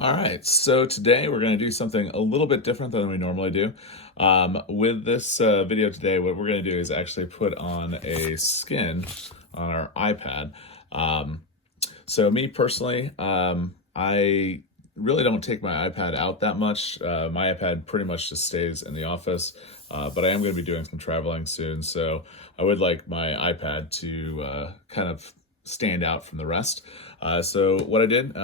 All right, so today we're going to do something a little bit different than we normally do. With this video today, what we're going to do is actually put on a skin on our iPad. So me personally, I really don't take my iPad out that much. My iPad pretty much just stays in the office, but I am going to be doing some traveling soon, so I would like my iPad to kind of stand out from the rest. So what I did,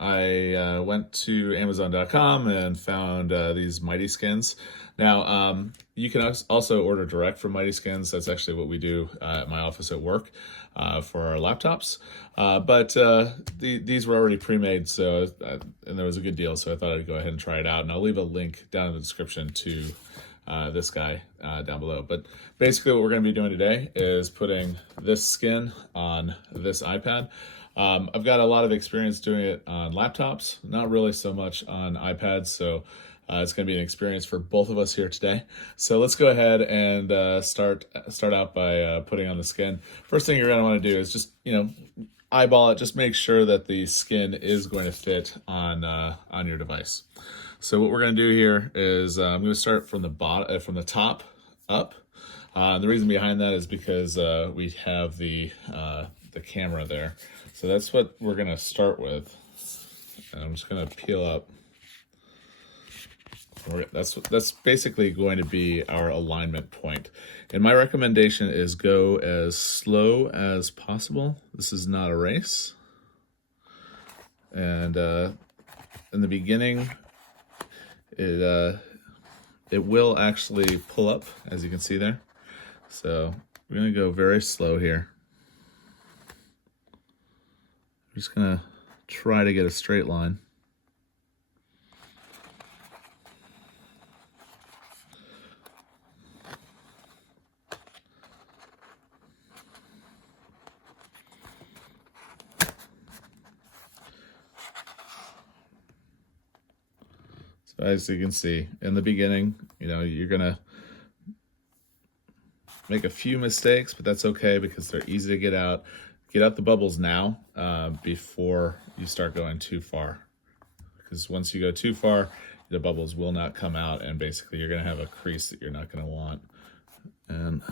I went to Amazon.com and found these MightSkins. Now, you can also order direct from MightSkins. That's actually what we do at my office at work for our laptops. But these were already pre-made, so and there was a good deal, so I thought I'd go ahead and try it out. And I'll leave a link down in the description to this guy down below. But basically what we're going to be doing today is putting this skin on this iPad. I've got a lot of experience doing it on laptops, not really so much on iPads, so it's going to be an experience for both of us here today. So let's go ahead and start out by putting on the skin. First thing you're going to want to do is just, eyeball it. Just make sure that the skin is going to fit on your device. So what we're going to do here is I'm going to start from the bottom, from the top up. The reason behind that is because we have the camera there. So that's what we're going to start with. And I'm just going to peel up. That's basically going to be our alignment point. And my recommendation is go as slow as possible. This is not a race. And in the beginning, it will actually pull up, as you can see there. So we're going to go very slow here. I'm just going to try to get a straight line. So as you can see, in the beginning, you're going to make a few mistakes, but that's okay because they're easy to get out. Get out the bubbles now before you start going too far. Because once you go too far, the bubbles will not come out, and basically you're going to have a crease that you're not going to want. And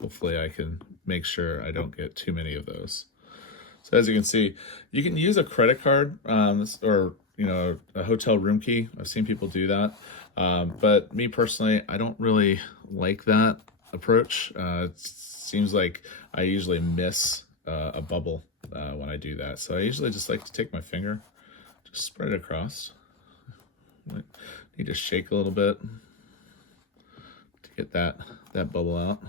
hopefully I can make sure I don't get too many of those. So as you can see, you can use a credit card or a hotel room key. I've seen people do that. But me personally, I don't really like that approach. It seems like I usually miss a bubble when I do that. So I usually just like to take my finger, just spread it across. I need to shake a little bit to get that bubble out.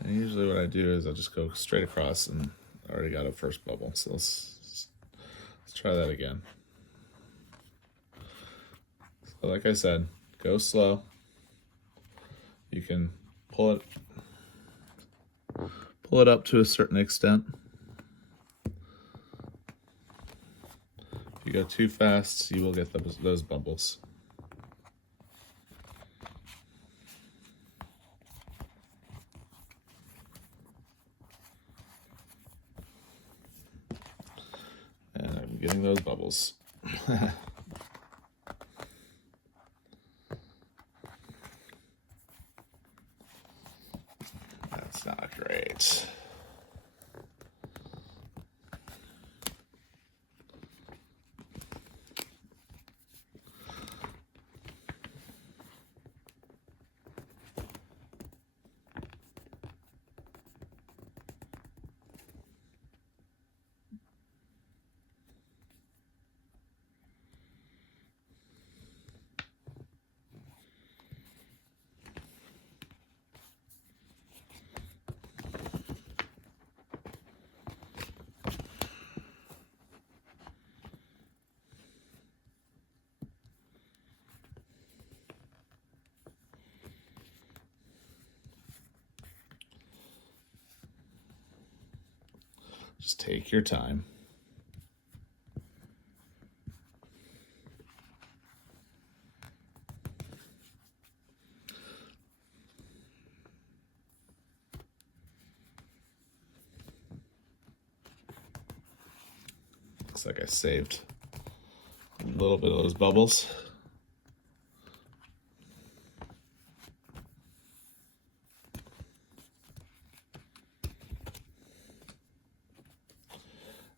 And usually what I do is I'll just go straight across, and I already got a first bubble. So let's try that again. So like I said, go slow. You can pull it up to a certain extent. If you go too fast, you will get those bubbles. And I'm getting those bubbles. That's not great. Just take your time. looks like I saved a little bit of those bubbles.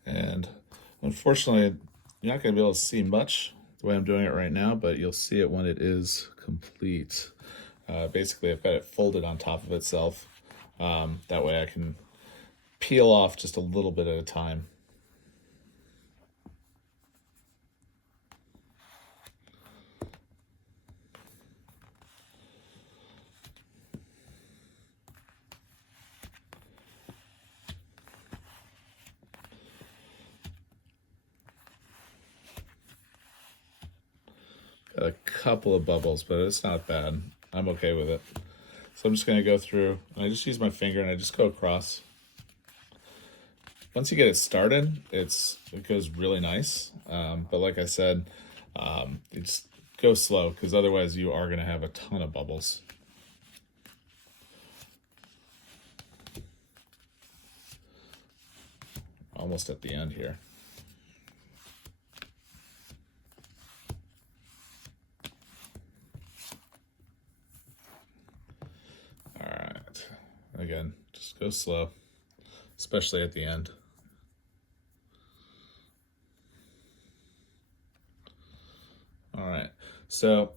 And unfortunately, you're not going to be able to see much the way I'm doing it right now, but you'll see it when it is complete. Basically, I've got it folded on top of itself. That way I can peel off just a little bit at a time. Got a couple of bubbles, but it's not bad. I'm okay with it. So I'm just going to go through, and I just use my finger and I just go across. Once you get it started, it goes really nice. But like I said, you just go slow, because otherwise you are going to have a ton of bubbles. Almost at the end here. All right. Again, just go slow, especially at the end. All right. So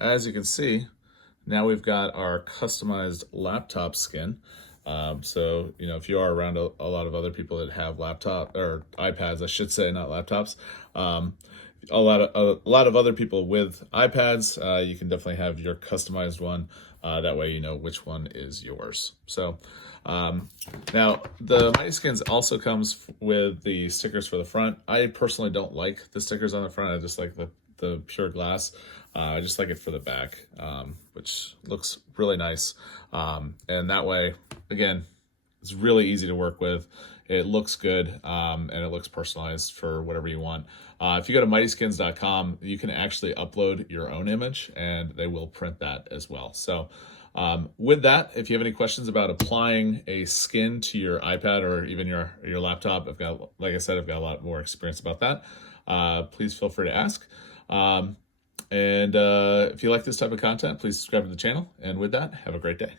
as you can see, now we've got our customized laptop skin. So, you know, if you are around a lot of other people that have laptop or iPads, I should say, not laptops, a lot of other people with iPads, you can definitely have your customized one. That way you know which one is yours. So now the MightSkins also comes with the stickers for the front. I personally don't like the stickers on the front. I just like the pure glass. I just like it for the back, which looks really nice. And that way, again, it's really easy to work with. It looks good, and it looks personalized for whatever you want. If you go to MightSkins.com, you can actually upload your own image, and they will print that as well. So with that, if you have any questions about applying a skin to your iPad or even your laptop, like I said, I've got a lot more experience about that. Please feel free to ask. And if you like this type of content, please subscribe to the channel. And with that, have a great day.